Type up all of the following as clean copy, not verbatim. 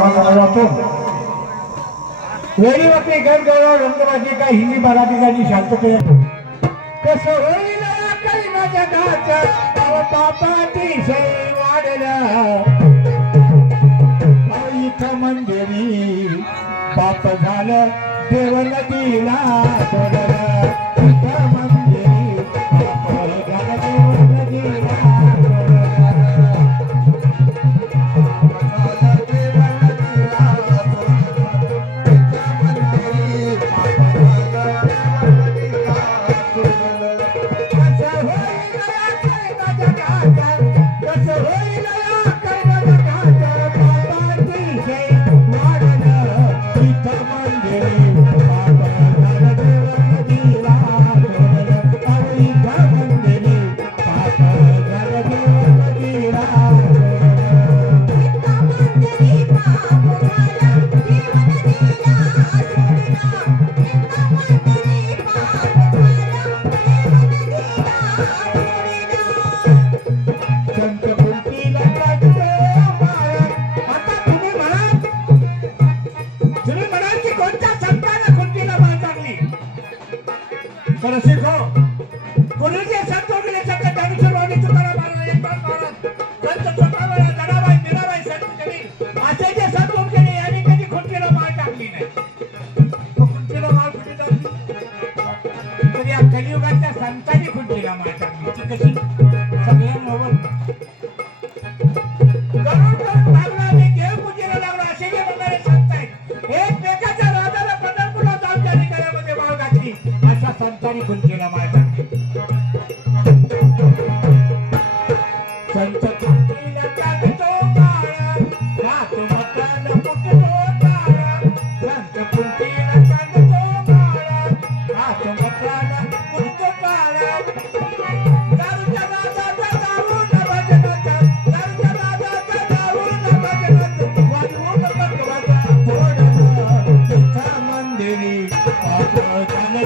वाचो वेळी वक्ती गणगौरव रंगराजी काय हिंदी मराठी गाणी शांततेत कसं होईल काही ना जगाचं पापातिशय वाढलं इथं मंदिरी पाप झालं देव नदीला सोडलं इथं मंदिरी पाप झालं देव नदीला कलियुगाच्या संतांनी खुंटीला माळ टाकली ती कशी सगळ्या मोबाईल करून देवपूजेला लागलो असे जे म्हणणारे संत आहेत एकमेकाच्या राजाला पंढरपूरला जाऊन त्या ठिकाणामध्ये माळ घातली अशा संतांनी खुंटीला माळ टाकली संत खुंटीला टाकतो माळ रातो मकान फुटतो तारा संत खुंटीला टाकतो माळ रातो मकान फुटतो तारा दारूच्या नादाचा दारून भजनाचा दारूच्या नादाचा दारून भजनाचा वाजवून भगवाचा फोडलं तिथं मंदिरी पाप झालं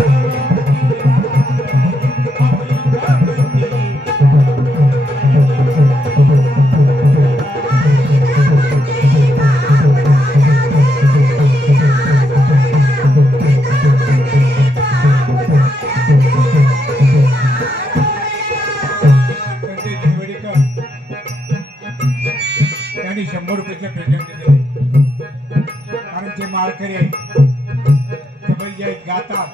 त्यांनी 100 रुपयाचे प्रेझेंट दिले कारण ते माळकरी आहेत कबड्डी आहेत गातात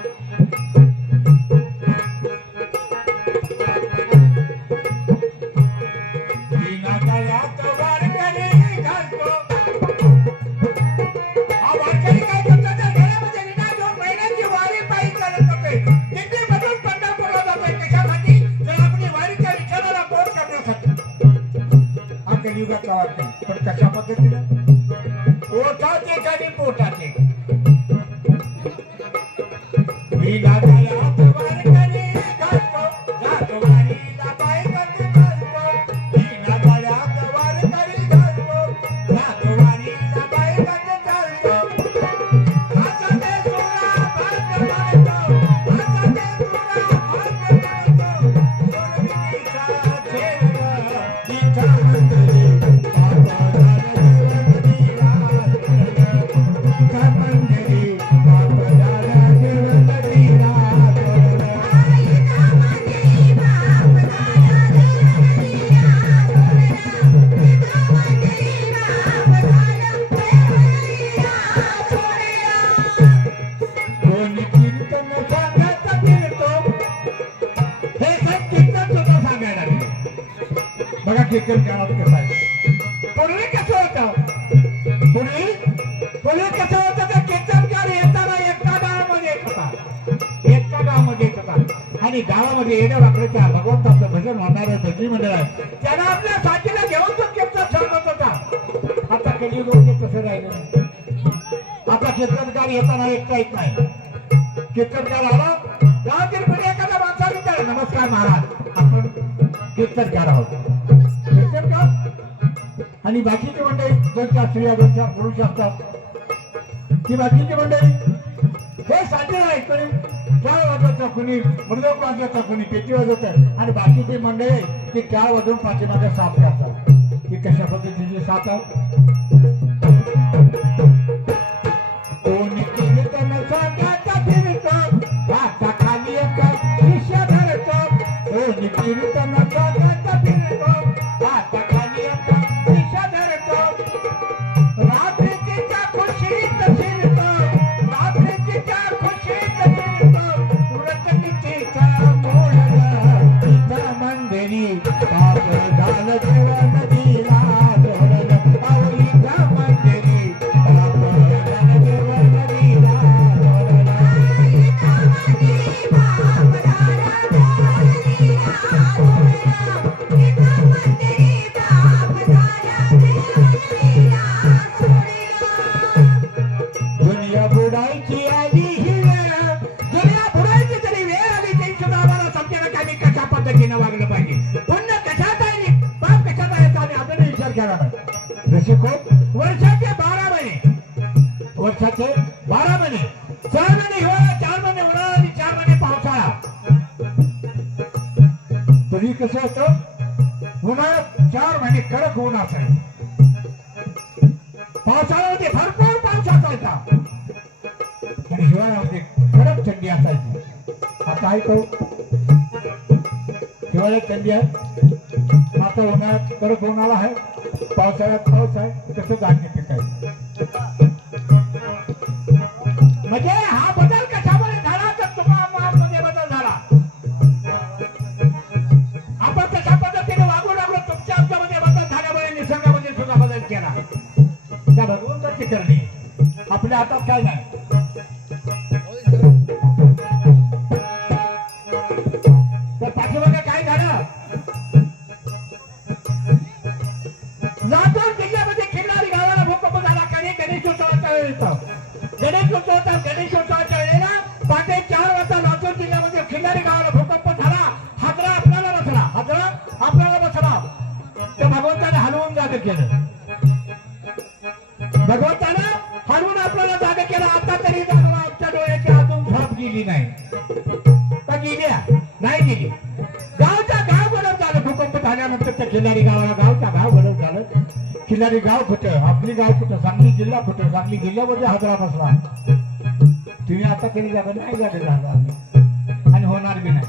हा वारकरी काय करतो त्या घरामध्ये विना घेऊन महिन्याची वारी पायी चालत होते दिल्लीमधून पंढरपूरला जातोय कशासाठी तर आपली वारीच्या विचाराला पोट करण्यासाठी हा कलियुगाचा वारकरी पण कशा पद्धतीनं पोटाचे आणि पोटाचे विना गळ्यात वारकरी घालतो जातो वारीला पायी घालतो विना गळ्यात वारकरी घालतो जातो वारीला पायी घालतो हाताने सोळा भाग मारतो हाताने सोळा भाग मारतो सोडविणीचा छेडला इथं मंदिरी बघा कीर्तन काळात कसं आहे पूर्वी कसं होतं पूर्वी कसं होतं तर कीर्तनकार येताना एका गावामध्ये येत होता आणि गावामध्ये येण्या वाकड्याच्या भगवंताचं भजन म्हणणारं भजनी मंडळ आहे त्यांना आपल्या साथीला घेऊन तो कीर्तन सांगत होता आता कलियुगामध्ये तसं राहिलं नाही आता कीर्तनकार येताना एकटा येत नाही कीर्तनकार आला गावातील पुढे एखादा माणसाला विचारला नमस्कार महाराज आपण कीर्तनकार आहोत आणि बाकीची मंडळी 2-4 स्त्रिया 2-4 पुरुष असतात ती बाकीची मंडळी हे साध्य नाही कोणी टाळ वाजवतं कोणी मृदंग वाजवतं कोणी पेटी वाजवतं आणि बाकीची मंडळी ती टाळ वाजवून पाठीमागे साथ करतात ही कशा पद्धतीची साथ आहे वर्षाचे 12 महिने, 6 महिने हिवाळा, 4 महिने उन्हाळा आणि 4 महिने पावसाळा. तरी कसं होतं, उन्हाळ्यात 4 महिने कडक ऊन असायचं, पावसाळ्यामध्ये भरपूर पाऊस असायचा आणि हिवाळ्यामध्ये कडक थंडी असायची. आता आहे तो हिवाळ्यात थंडी आहे, आता उन्हाळ्यात कडक उन्हाळा आहे, पावसाळ्यात पाऊस आहे. कसं धान्य पिकायचं म्हणजे हा बदल कशामध्ये झाला तर तुम्हाला बदल झाला. आपण कशा पद्धतीने वागू लागलो, तुमच्या आमच्यामध्ये बदल झाल्यामुळे निसर्गामध्ये सुद्धा बदल केला. त्या भगवंताची करणी आपल्या हातात काय नाही. तर पाठीमागे काय झालं, लातूर जिल्ह्यामध्ये खिल्लारी गावाला भूकंप झाला. कधी गणेशोत्सवाच्या वेळेला, गणेशोत्सवाच्या वेळेला पहाटे 4 वाजता लातूर जिल्ह्यामध्ये खिल्लारी गावाला भूकंप झाला. हादरा आपल्याला बसला, हादरा आपल्याला बसला. त्या भगवंताने हलवून जाग केलं, भगवंतानं हलवून आपल्याला जाग केलं. आता तरी जागवा, आमच्या डोळ्याची अजून झोप गेली नाही का? गेल्या नाही गेली. गावच्या गाव गडप झालं भूकंप झाल्यानंतर. त्या खिल्लारी गावाला गावच्या गाव गडप झालं. खिल्लारी गाव कुठं, आपली गाव कुठं, सांगली जिल्हा कुठं, सांगली जिल्ह्यामध्ये हादरा बसला. तुम्ही आता तरी जागा नाही झाले झालं आणि होणार बी नाही.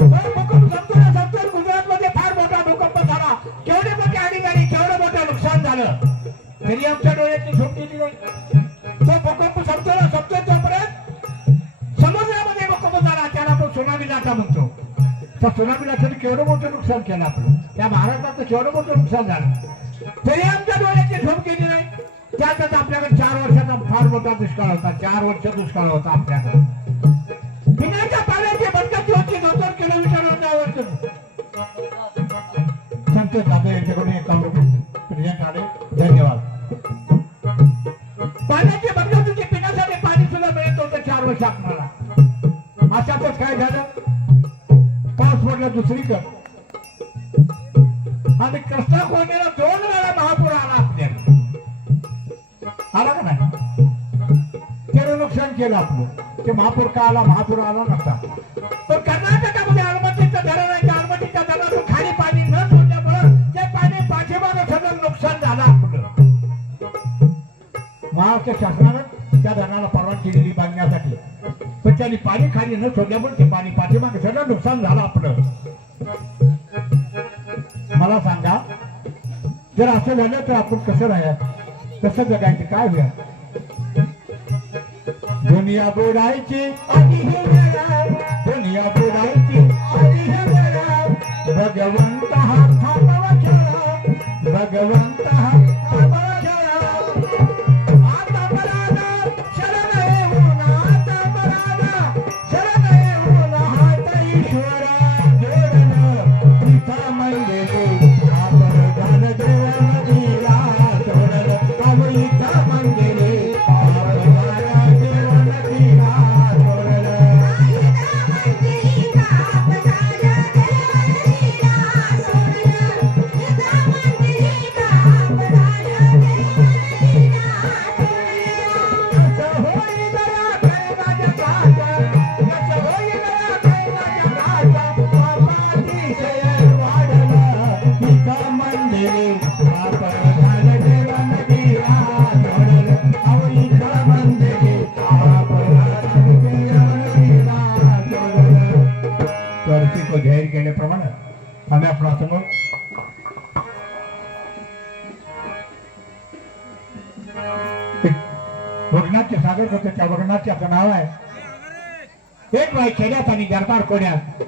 भूकंप संपूर्ण गुजरात मध्ये फार मोठा भूकंप झाला. केवढे मोठे आणि केवढं मोठं नुकसान झालं तरी आमच्या डोळ्याची झोप गेली नाही. तो भूकंप संपतो तोपर्यंत समुद्रामध्ये भूकंप झाला, त्याला आपण सुनामी लाटा म्हणतो. त्या सुनामी लाटाने केवढं मोठं नुकसान केलं आपलं, त्या महाराष्ट्राचं केवढं मोठं नुकसान झालं तरी आमच्या डोळ्याची झोप गेली नाही. त्यातच आपल्याकडे 4 वर्षाचा फार मोठा दुष्काळ होता. 4 वर्ष दुष्काळ होता आपल्याकडे. पिण्याच्या पाण्याची बंदकी होती 2-2 किलोमीटर अंतरावर. संतोष जाधव यांच्याकडून एक प्रेझेंट आले, धन्यवाद. पाण्याची बंदकी, पिण्यासाठी पाणी सुद्धा मिळत होतं 4 वर्ष आपल्याला. अशातच काय झालं, पाऊस पडला दुसरीकडे आणि कृष्णा कोणीला 2 वेळा महापूर आला आपल्याला. आला का नाही? त्यानं नुकसान केलं आपलं. ते महापूर का आला? महापूर आला नसता. पण कर्नाटकामध्ये अलमट्टीचं धरण आहे, त्या अलमट्टीच्या धरणातून खाली पाणी न सोडल्यामुळं ते पाणी पाठीमागं सगळं नुकसान झालं आपलं. महाराष्ट्र शासनानं त्या धरणाला परवानगी दिली बांधण्यासाठी, पण त्यांनी पाणी खाली न सोडल्यामुळे ते पाणी पाठीमागं सगळं नुकसान झालं आपलं. मला सांगा, जर असं झालं तर आपण कसं राहायचं, कसं जगायचं, काय होईल? दुनिया बुडायची दुनिया बुडायची भगवंत हा थांबवा खेळा, भगवंत हा थांबवा खेळा. आता बरादा शरण येऊन, आता बरादा शरण येऊन हात ईश्वरा जोडलं. तिथं मंदिरे आपण घाल देवाला दिला सोडलं. अहो इथं मंदिरे आपण घाल देवाला दिला सोडलं. जाहीर केल्याप्रमाणे आम्ही आपला समोर वगनाथचे सादर करतो. त्या वगनाथचे आपलं नाव आहे. एक बाई खेड्यात आणि दरबार कोड्यात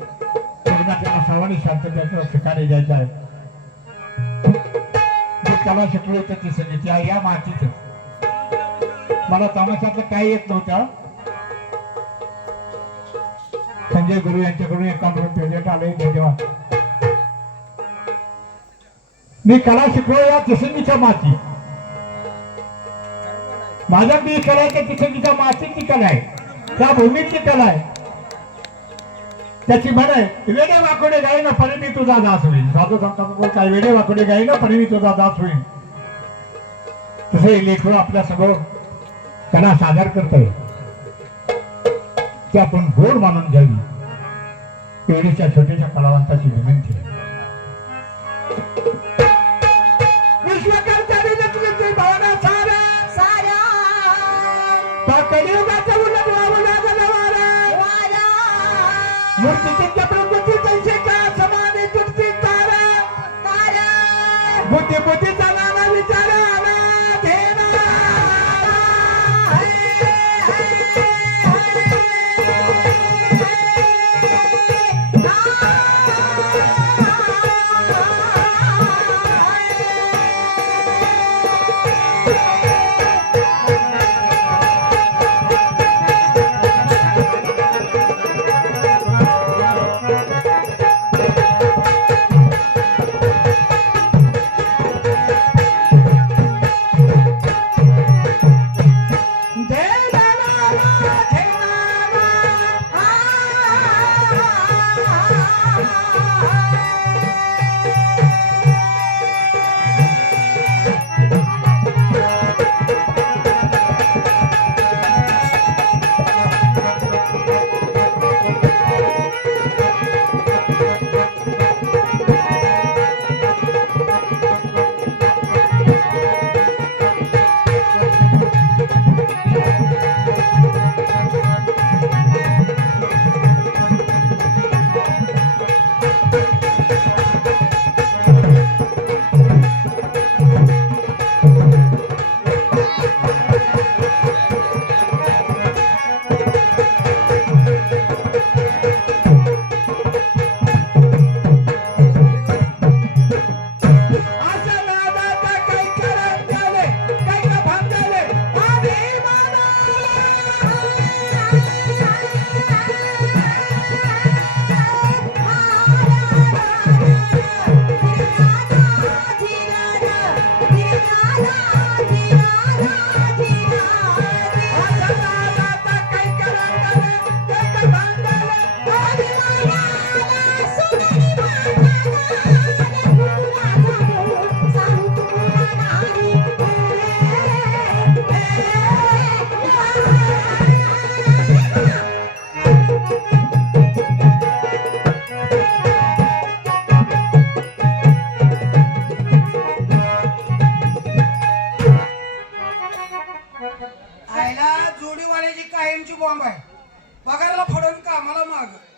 वगनाथाला सावणी शांततेचं ठिकाणी जायचं आहे. जे कला शिकलो होतं ती सगळी त्या या मातीच. मला तमाशातलं काही येत नव्हतं. संजय गुरु यांच्याकडून एकांवर प्रेझेंट आले, धन्यवाद. मी कला शिकलो या तिसंगीच्या माती. माझ्याकडे कला आहे त्या तिसंगीच्या मातीची कला आहे, त्या भूमीची कला आहे. त्याची म्हण आहे, वेडे वाकोडे गाई ना परी मी तुझा दास होईल. साधू संतांचा काय, वेडे वाकोडे गाई ना परी मी तुझा दास होईल. तसे लेखो आपल्या समोर कला सादर करतोय ती आपण गोड मानून घ्यावी एवढीच्या छोट्याशा कलावंताची विनंती आहे. विश्वकर्त्याने नटलेली भावना सारा त्या कलियुगाच्या उलट वावला गेला वारा मूर्तीच्या प्रकृती तैसे का समाने तुटती तारा बुद्धी बुद्धीचा नाना विचारा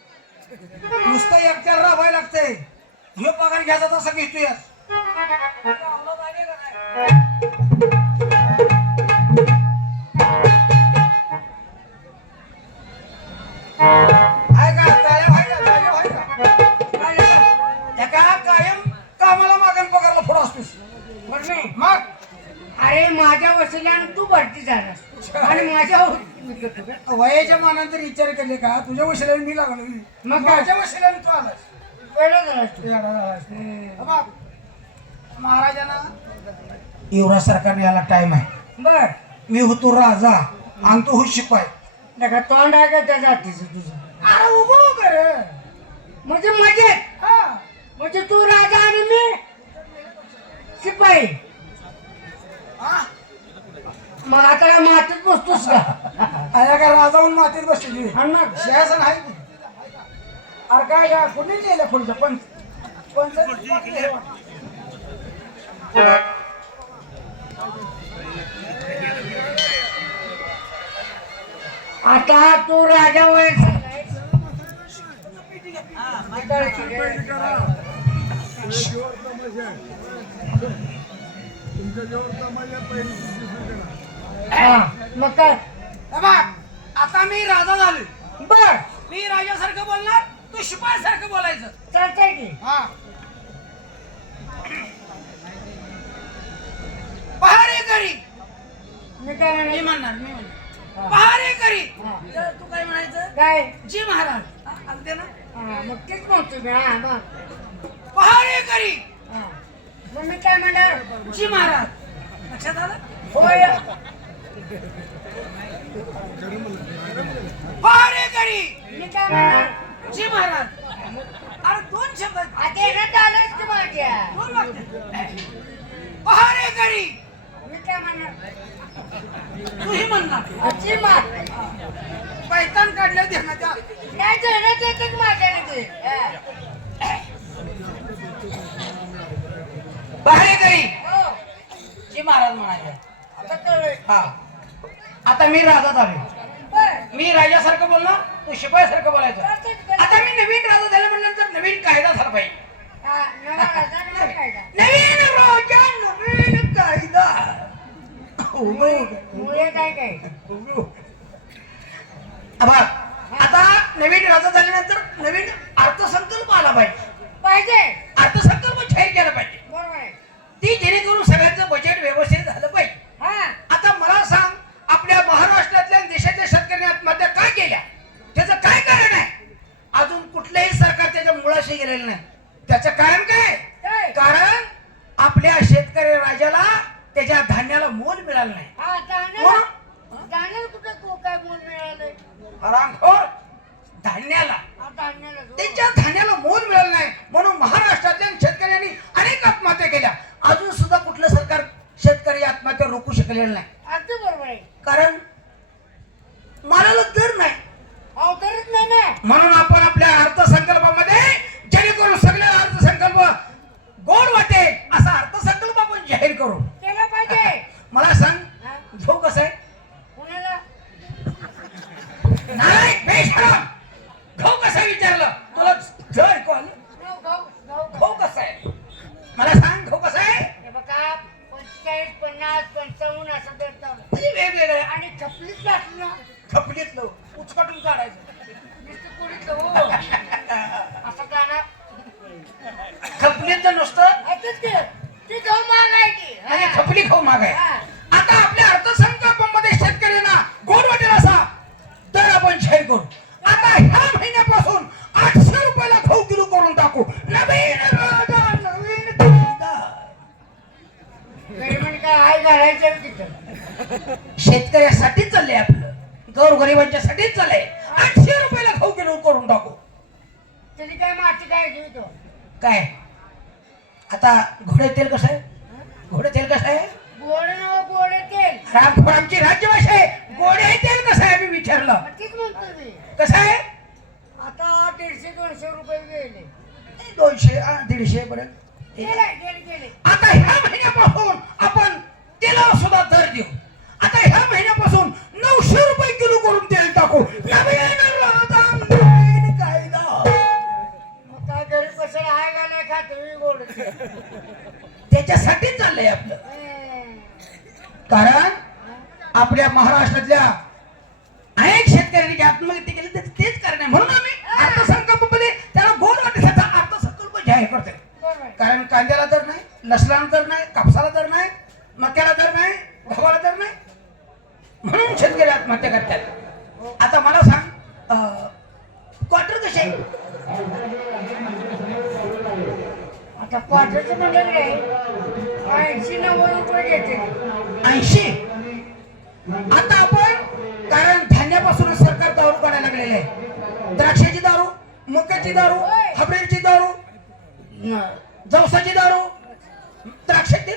नुसतं एकट्याला राबायला लागतंय. ह्यो पगार घ्यायचा तसा घेतोय. कायम कामाला मागण पगारला फोड असतोस. मग अरे माझ्या वशिल्यानं तू भरती झालास आणि माझ्या वयाच्या मानानंतर विचार केले का तुझ्या वशिल्याने मी लागलो मग माझ्या वशिल्याने तू आलास वेळा झालास तू. महाराजांना युवराज सरकारने याला टाइम आहे. बर मी होतो राजा आणि तू हो शिपाई. नका तोंड आहे का त्या जातीचं तुझं? अरे उभं कर म्हणजे मजेत. हा म्हणजे तू राजा आणि मी शिपाई. हा मग आता काय मातीत बसतोस का? आया का राजाहून मातीत बसली आणि मग शासन आहे की? अरे काय का कोणी लिहिलं पुढचं पण आता तू राजा वय मग काय? आता मी राजा झालो. बर मी राजासारखं बोलणार तू शिपाई सारखं बोलायचं. चालतंय की. हा पहारेकरी मी काय मी म्हणा म्हणणार पहारेकरी. तर तू काय म्हणायचं? काय? जी महाराज. अगदी ना मग तेच म्हणतो मी. हा मग पहारेकरी मग मी काय म्हणणार? जी महाराज. लक्षात आलं? होय. पहारेकरी मी काय म्हणणार? जी महाराज. अरे दोन शब्द आता रद्द आलंच की माझ्या. दोन वाक्य. पहारेकरी मी काय म्हणणार? महाराज म्हणाले. आता कळलंय. हा आता मी राजा झाले. मी राजासारखं बोलणार, तू शिपायासारखं बोलायचं. आता मी नवीन राजा झाले म्हणल्यानंतर नवीन कायदा झाला पाहिजे. नवीन राजा नवीन कायदा. बघ, आता नवीन राजा झाल्यानंतर नवीन अर्थसंकल्प आला पाहिजे. अर्थसंकल्प जाहीर केला पाहिजे. ती जेणेकरून सगळ्यांचं बजेट व्यवस्थित झालं पाहिजे. आता मला सांग, आपल्या महाराष्ट्रातल्या आणि देशातल्या शेतकऱ्यांनी आत्महत्या का केल्या? त्याचं काय कारण आहे? अजून कुठलंही सरकार त्याच्या मुळाशी गेलेलं नाही. त्याचं कारण काय? कारण आपल्या शेतकरी राजाला त्याच्या धान्याला मोल मिळालं नाही. हरामखोर, धान्याला त्यांच्या धान्याला मोल मिळालं नाही म्हणून महाराष्ट्रातल्या शेतकऱ्यांनी अनेक आत्महत्या केल्या. अजून सुद्धा कुठलं सरकार शेतकरी आत्महत्या रोखू शकलेलं नाही. अगदी बरोबर आहे. कारण मालाला दर नाही. अवतरच नाही ना. म्हणून आपण आपल्या अर्थसंकल्पामध्ये जेणेकरून सगळे अर्थसंकल्प गोड वाटेल असा अर्थसंकल्प आपण जाहीर करू. केला पाहिजे. मला सांग, घेऊ कसं आहे? कुणाला? नाही बेशरम, घेऊ कसं विचारलं तुला? जर कोण घेऊ कसं आहे मला सांग, घेऊ कसं आहे? हे बघा 45, 50, 55 असं देतात. म्हणजे वेगवेगळे आणि खपलीच लागली ना. खपलीतलं उचकटून काढायचं. नुसतं कुडीतलं हो. असं गाणं. खपलीतलं नुसतं ऐकच की. ती गहू मागायची. आणि खपली खाऊ मागाय. हा. आता आपल्या अर्थसंकल्पामध्ये शेतकऱ्यांना गोड वाटेल असा दर आपण जाहीर करू. आता ह्या महिन्यापासून 800 रुपयाला गहू किलो करून टाकू. नवीन राजा नवीन कायदा. गरीबांनी काय हाय घालायचं तिथं. शेतकऱ्यासाठीच चाललंय आपलं, गोरगरिबांच्या साठीच चाललंय. 800 रुपयाला गहू किलो करून टाकू. त्याने काय माती काय घेतो. काय आता घोडे तेल कसं आहे? घोडे तेल कसं आहे? गोड न गोड तेल. रामखोरांची राज्यभाषा आहे. गोडे तेल कसं आहे? मी विचारलं. तीच म्हणतो मी. कसं आहे? आता 150-200 रुपये गेले. 200 150 पर्यंत. गेले. आता ह्या महिन्यापासून आपण तेलावर सुद्धा दर देऊ. आता ह्या महिन्यापासून 900 रुपये किलो करून तेल टाकू. नवीन राजा नवीन कायदा. मग काय गरीब कशाला हाय घालाय खात गोड. त्याच्यासाठीच चाललंय आपलं. कारण आपल्या महाराष्ट्रातल्या अनेक शेतकऱ्यांनी आत्महत्या केली तेच कारण आहे. म्हणून आम्ही अर्थसंकल्पामध्ये त्याला गोड वाटेसाठी अर्थसंकल्प जाहीर करतोय. कारण कांद्याला दर नाही, लसणाला दर नाही, कापसाला दर नाही, मक्याला दर नाही, गव्हाला दर नाही, म्हणून शेतकरी आत्महत्या करतात. आता मला सांग, क्वार्टर कसे आहे? आता क्वार्टरचं म्हणलं नाही 80-90 रुपये घेते. 80. आता आपण कारण धान्यापासूनच सरकार दारू काढायला लागलेलं आहे. द्राक्षाची दारू, मक्याची दारू, हबरेलची दारू, जवसाची दारू, द्राक्षाची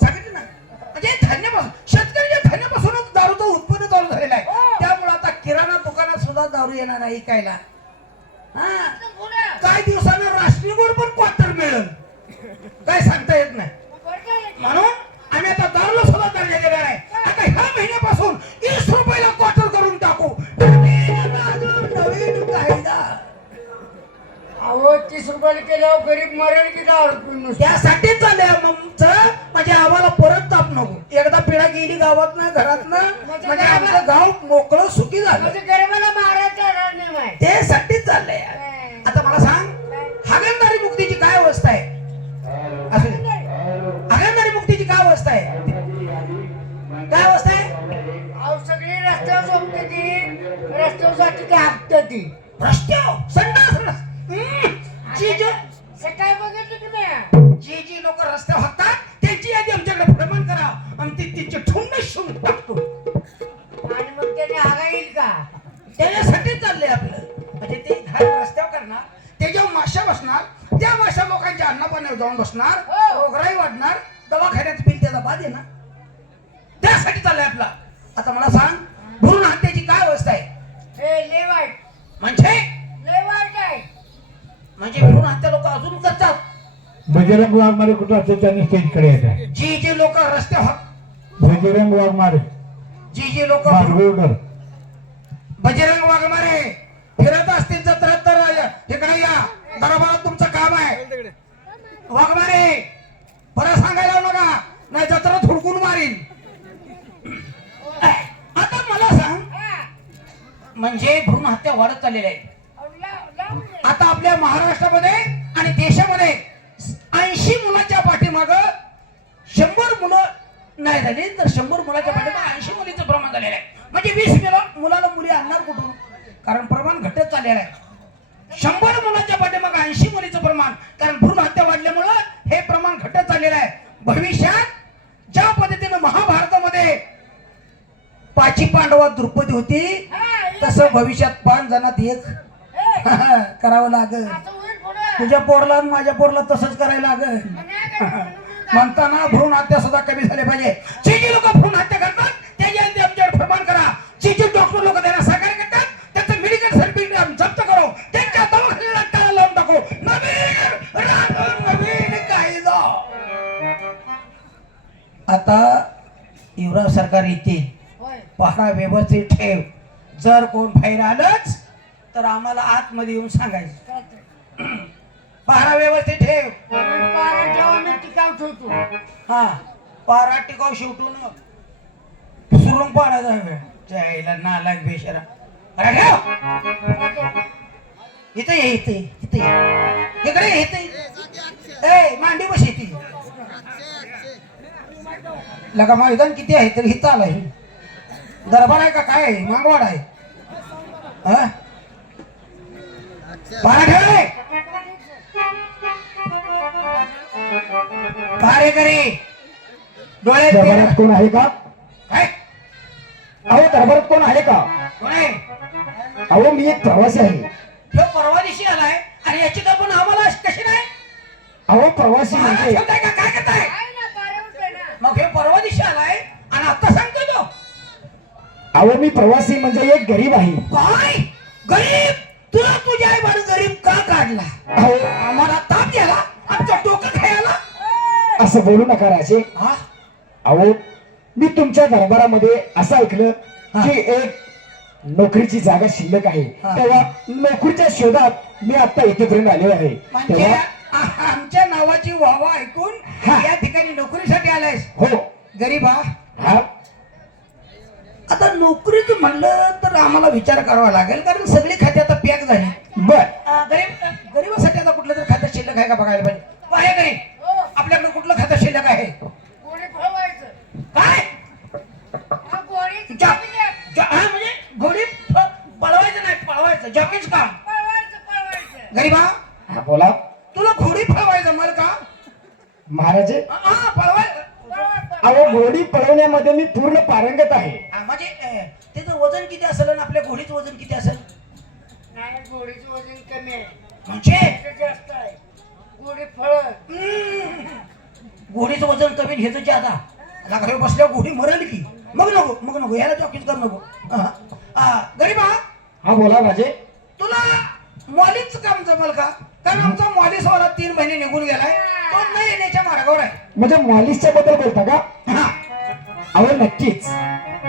सांगितलं ना. म्हणजे धान्यापासून शेतकऱ्याच्या धान्यापासूनच दारूचं उत्पन्न चालू झालेलं आहे. त्यामुळे आता किराणा दुकानात सुद्धा दारू येणार नाही ऐकायला. काही दिवसानं राष्ट्रीय गोड पण क्वार्टर मिळेल, काय सांगता येत नाही. म्हणून आम्ही आता दारूला सुद्धा दर्जा देणार आहे. आता ह्या महिन्यापासून 20 रुपयाला क्वार्टर करून टाकू. नवीन कायदा. अहो 30 रुपयाला केल्यावर गरीब मरेल की 10 रुपये. त्यासाठीच चाललंय आमचं. म्हणजे आम्हाला परत ताप नको. एकदा पिढा गेली गावात ना घरात ना म्हणजे आमचं गाव मोकळं सुखी झालं. म्हणजे गरीबाला मारायचा नियम आहे. त्यासाठीच चाललंय. आता मला सांग, हागणदारी मुक्तीची काय अवस्था आहे? हागणदारी मुक्तीची काय अवस्था आहे? काय अवस्था आहे? अहो सगळी रस्त्यावर झोपते ती, रस्त्यावर जाते ती हाकते ती. रस्त्यावर संडास सकाळी बघितली की जी लोक रस्त्यावर हाकतात त्यांची यादी आमच्याकडे प्रमाण करा आणि तिचे ठुंड शिवून टाकतो. आणि मग त्याने हागा येईल का? त्याच्यासाठी चाललंय आपलं. म्हणजे ते घर रस्त्यावर करणार, त्याच्यावर माशा बसणार, त्या माशा लोकांच्या अन्नपाण्यावर जाऊन बसणार, रोगराई वाढणार, दवाखान्यात बिल त्याचा बाद येणार. त्यासाठी चाललंय आपला. आता मला सांग, भ्रूण हत्याची काय अवस्था आहे? लय वाईट. म्हणजे लय वाईट आहे. म्हणजे भ्रूण हत्या लोक अजून करतात. बजरंग वाघमारे कुठं असेल त्यांनी स्टेजकडे येत आहे. जी लोक रस्त्यावर बजरंग वाघमारे जी लोक माडगुळकर. बजरंग वाघमारे फिरत असतील जत्रेत तर इकडे या, दरबारात तुमचं काम आहे. वाघमारे परत सांगायला नका, नाही जत्रेत हुडकून मारीन. आता मला सांग, म्हणजे भ्रूण हत्या वाढत चाललेल्या आहे. आता आपल्या महाराष्ट्रामध्ये आणि देशामध्ये 80 मुलाच्या पाठीमाग 100 मुलं नाही झाली, तर 100 मुलाच्या पाठीमाग 80 मुलीचं प्रमाण झालेलं आहे. म्हणजे 20 मुलाला मुली आणणार कुठून? कारण प्रमाण घटत चाललेलं आहे. 100 मुलाच्या पाठीमाग 80 मुलीचं प्रमाण, कारण भ्रूण हत्या वाढल्यामुळं हे प्रमाण घटत चाललेलं आहे. भविष्यात ज्या पद्धतीनं महाभारतामध्ये 5 पांडवात द्रुपदी होती, तसं भविष्यात 5 जणात 1 करावं लागल. तुझ्या पोरला आणि माझ्या पोरला तसंच करायला लागल. म्हणताना भ्रूण हत्या सुद्धा कमी झाले पाहिजे. जे जे लोक भ्रूण हत्या करतात त्याची आमच्यावर फरमान करा. जे जे डॉक्टर लोक त्यांना सहकार्य करतात त्यांचं मेडिकल सर्टिफिकेट आम्ही जप्त करू, त्यांच्या दवाखान्याला टाळा लावून टाकू. नवीन कायदा. आता युवराज सरकार येते, पहारा व्यवस्थित ठेव. जर कोण बाहेर आलंच तर आम्हाला आतमध्ये येऊन सांगायचं. पहारा व्यवस्थित ठेव. हा, पारा टिकाव शेवटून सुरुंग पाडायचा वेळ त्याला नालायक बेशरा. अरे ठेव. इथे ये, इथे इथे इकडे इथे. ए मांडी बस येते. लगा मैदान किती आहे तर इथं आलाय. दरबार आहे का काय आहे? मागवाड आहे. हा, पारा ठेवले. पारेकरी डोळे दरबारात कोण आहे का? काय? अहो दरबारात कोण आहे का? कोण आहे? अहो मी एक प्रवासी आहे. तो परवा दिवशी आलाय आणि याची कल्पन आम्हाला कशी नाही? अहो प्रवासी म्हणजे ठेवताय का काय करताय? मग हे परवा दिवशी आलाय आणि आता सांगतोय तो. अहो मी प्रवासी म्हणजे एक गरीब आहे. काय गरीब? तुला तुझ्या आई बाळू गरीब का काढला? अहो आम्हाला ताप द्याला, आमचं डोकं खायला. असं बोलू नका राजे. हा, अहो मी तुमच्या दरबारामध्ये असं ऐकलं की एक नोकरीची जागा शिल्लक आहे. हा. तेव्हा नोकरीच्या शोधात मी आता इथेपर्यंत आलेलो आहे. म्हणजे तेव्हा आमच्या नावाची वाहवा ऐकून हा. या ठिकाणी नोकरीसाठी आलायस? हो. गरीब हा. हा आता नोकरीचं म्हणलं तर आम्हाला विचार करावा लागेल, कारण सगळी खाती आता पॅक झाली. बर गरीबासाठी आता कुठलं तर खातं शिल्लक आहे का बघायला पाहिजे. आहे गरीब, आपल्याकडे कुठलं खातं शिल्लक आहे? काय? हा, म्हणजे घोडी पळवायचं नाही, पळवायचं जॉकीच काम. गरीबा, हा बोला तुला घोडी पळवायचं मला का? महाराजे. हा, पळवाय. अहो घोडी पळवण्यामध्ये मी पूर्ण पारंगत आहे. म्हणजे त्याचं वजन किती असेल आणि आपल्या घोडीचं वजन किती असेल? घोडीचं वजन कमी आहे, म्हणजे जास्त आहे. घोडी फळ घोडीचं वजन कमी ह्याचं ज्यादा. घरी बसल्यावर घोडी मरेल की. मग नको ह्याला चॉकीच कर नको. गरीबा, हा बोला राजे. तुला मॉलिसचं काम जमल का? कारण आमचा मॉलिस वाला 3 महिने निघून गेलाय, तो नाही येण्याच्या मार्गावर आहे. म्हणजे मॉलिशच्या बद्दल बोलता का? हा, अहो नक्कीच.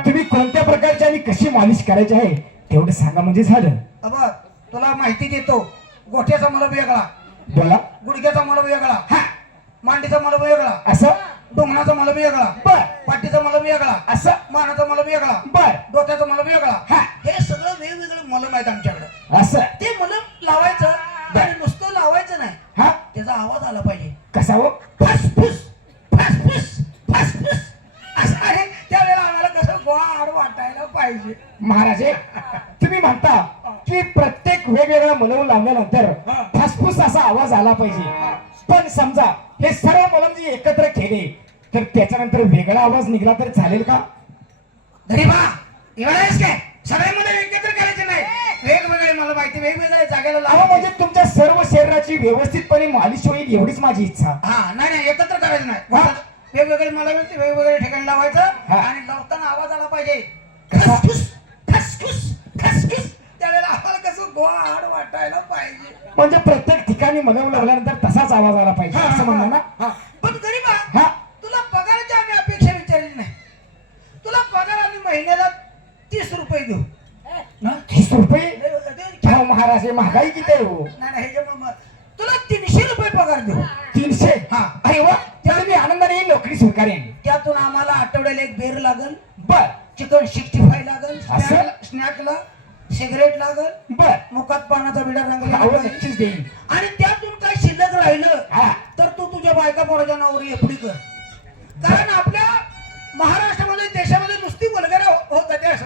तुम्ही कोणत्या प्रकारची आणि कशी मॉलिश करायची आहे तेवढं सांगा म्हणजे झालं. बघ तुला माहिती देतो. गोठ्याचा मलम वेगळा, बोला. गुडघ्याचा मलम वेगळा, हा, मांडीचा मलम वेगळा, असं. डोंगणाचा मलम वेगळा, बर. पाठीचा मलम वेगळा, असं. मानाचा मलम वेगळा, बर. डोक्याचा मलम वेगळा. हा. हे सगळं वेगवेगळे मलम आहेत आमच्याकडे. असं. ते मलम लावायचं आणि नुसतं लावायचं नाही, हा त्याचा आवाज आला पाहिजे. कसा हो? फसफुस फसफुस फसफुस असं आहे. त्यावेळेला आम्हाला कसं गोड वाटायला पाहिजे. महाराजे तुम्ही म्हणता की प्रत्येक वेगवेगळा मलम लावल्यानंतर हा. फसफुस असा आवाज आला पाहिजे. पण समजा हे सर्व मलम जे एकत्र केले तर त्याच्यानंतर वेगळा आवाज निघाला तर चालेल का? गरीबा, एवढा आहेस काय? सगळ्यामध्ये एकत्र करायचे नाही, वेगवेगळे मला माहिती वेगवेगळ्या जागेला अहो लावा. म्हणजे तुमच्या सर्व शरीराची व्यवस्थितपणे मालिश होईल एवढीच माझी इच्छा. हा, नाही एकत्र करायचं नाही. हा. वेगवेगळे मला मिळते, वेगवेगळ्या ठिकाणी लावायचं हा. आणि लावताना आवाज आला पाहिजे. कसा? खसखुस खसखुस खसखुस. त्यावेळेला आम्हाला कसं गोड वाटायला पाहिजे. म्हणजे प्रत्येक ठिकाणी मलम लावल्यानंतर तसाच आवाज आला पाहिजे असं म्हणणं ना? पण गरीबा, हा तुला पगाराची आम्ही अपेक्षा विचारली नाही. तरी घेऊ ना? 30 रुपये नाही अहो महाराज हे महागाई किती आहे हो नाही ह्याच्यामुळे तुला 300 रुपये पगार देऊ 300 हा. अरे वा त्याला मी आनंदाने ही नोकरी स्वीकारेन त्यातून आम्हाला आठवड्याला एक बेर लागल, बर चिकन 65 लागल, असं? स्नॅकला सिगरेट लागल, बर मुखात पानाचा बिडा अहो रंगला नक्कीच देईन आणि त्यातून काय शिल्लक राहिलं हा तर तू तुझ्या बायका पोराच्या नावावर एफडी कर. कारण आपल्या महाराष्ट्रामध्ये देशामध्ये नुसती वल्गना होत आहे असं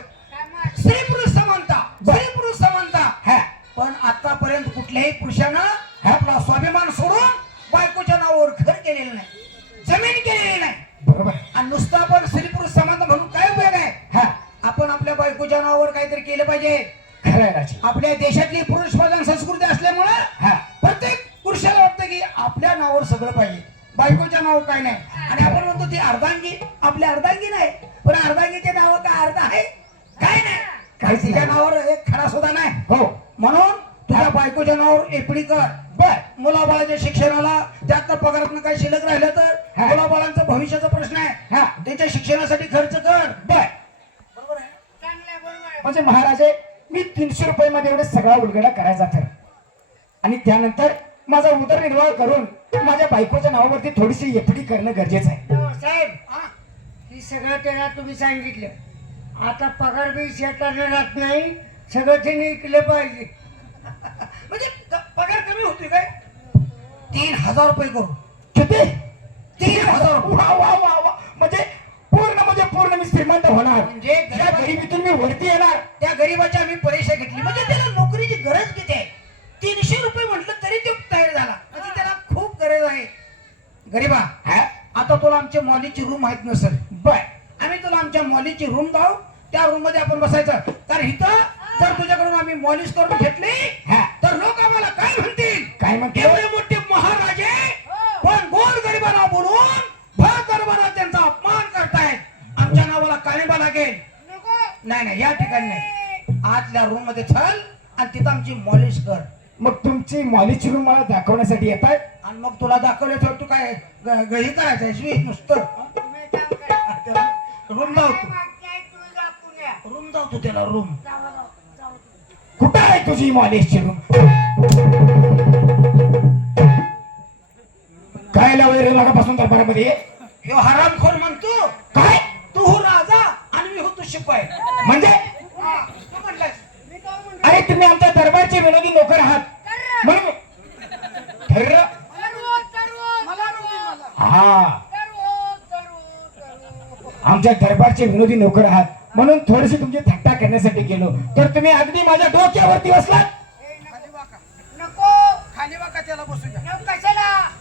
स्त्री पुरुष समानता, स्त्री पुरुष समानता. हा पण आतापर्यंत कुठल्याही पुरुषानं हा. आपला स्वाभिमान सोडून बायकोच्या नावावर घर केलेलं नाही, जमीन केलेली नाही. बरोबर आणि नुसतं आपण स्त्री पुरुष समानता म्हणून काय उपयोग आहे? हा आपण आपल्या बायकोच्या नावावर काहीतरी केलं पाहिजे. खरं आहे राजे आपल्या देशातली पुरुष प्रधान संस्कृती असल्यामुळे हा प्रत्येक पुरुषाला वाटतं की आपल्या नावावर सगळं पाहिजे, बायकोच्या नाव काय नाही. आणि आपण म्हणतो ती अर्धांगी, आपल्या अर्धांगी नाही, पण अर्धांगीचे नाव काय अर्ध आहे काय नाही, काहीच तिच्या नाही. नावावर एक खडा सुद्धा नाही. हो म्हणून तुझ्या बायकोच्या नावावर एफडी कर. बर मुलाबाळाच्या शिक्षणाला त्यात पगारातनं काही शिल्लक राहिलं तर हा. मुलाबाळांचा भविष्याचा प्रश्न आहे, हा त्यांच्या शिक्षणासाठी खर्च कर. बर बरोबर आहे? म्हणजे महाराजे मी 300 रुपयामध्ये एवढे सगळा उलगडा करायचा तर आणि त्यानंतर माझा उदरनिर्वाह करून माझ्या बायकोच्या नावावरती थोडीशी एफडी करणं गरजेचं आहे साहेब हा. हे सगळं त्याला तुम्ही सांगितलं. आता पगार बी शेताने राहत नाही, सगळं त्याने ऐकलं पाहिजे. म्हणजे पगार कमी होतोय काय? 3000 रुपये करू. किती 3000 रुपये. वा वा वा वा म्हणजे पूर्ण मी श्रीमंत होणार म्हणजे या गरिबीतून मी वरती येणार त्या गरीबाची आम्ही परीक्षा घेतली, म्हणजे त्याला नोकरीची गरज किती आहे? 300 रुपये म्हटलं तरी तो तयार झाला, म्हणजे त्याला खूप गरज आहे. गरीबा हा आता तुला आमच्या मॉलीची रूम माहित नसेल, बर आम्ही तुला आमच्या मॉलीची रूम दाव, त्या रूम मध्ये आपण बसायचं. कारण इथं जर तुझ्याकडून आम्ही मॉलिश करून घेतली हा तर लोक आम्हाला काय म्हणतील? काय म्हणते एवढे मोठे महाराजे पण गोर गरिबांना बोलून भर दरबारात त्यांचा अपमान करतायत, आमच्या नावाला काळिंबा लागेल. नाही नाही या ठिकाणी नाही, आतल्या रूम मध्ये चल आणि तिथं आमची मॉलिश कर. मग तुमची मॉलीची रूम मला दाखवण्यासाठी येत आहे आणि मग तुला दाखवल्याशिवाय तू काय गही करायचं शिवी नुसतं रूम दाव तू, रूम दाव तू त्याला रूम. कुठं आहे तुझी मॉलीची रूम काय लावले रे मागापासून दरबारामध्ये हे हरामखोर म्हणतो काय तू हो राजा आणि मी होतो शिपाई. म्हणजे तू म्हटलास अरे तुम्ही आमच्या दरबारचे विनोदी नोकर आहात म्हणून ठरलं हा आमच्या दरबारचे विनोदी नोकर आहात म्हणून थोडीशी तुमची थट्टा करण्यासाठी गेलो तर तुम्ही अगदी माझ्या डोक्यावरती बसलात. खाली वाका त्याला बसू द्या.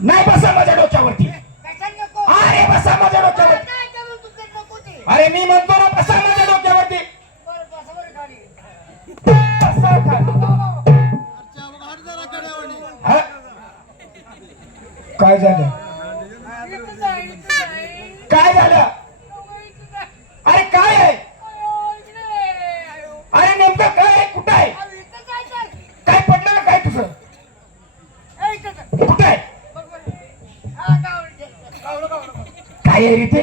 नाही बसा माझ्या डोक्यावरती अरे बसा माझ्या डोक्यावरती अरे मी म्हणतो ना बसा माझ्या डोक्यावरती बसा खाली. हा? काय झालं काय झालं अरे काय आहे अरे नेमकं काय आहे कुठं आहे काय पडलं ना काय तुझं कुठं आहे काय आहे रे ते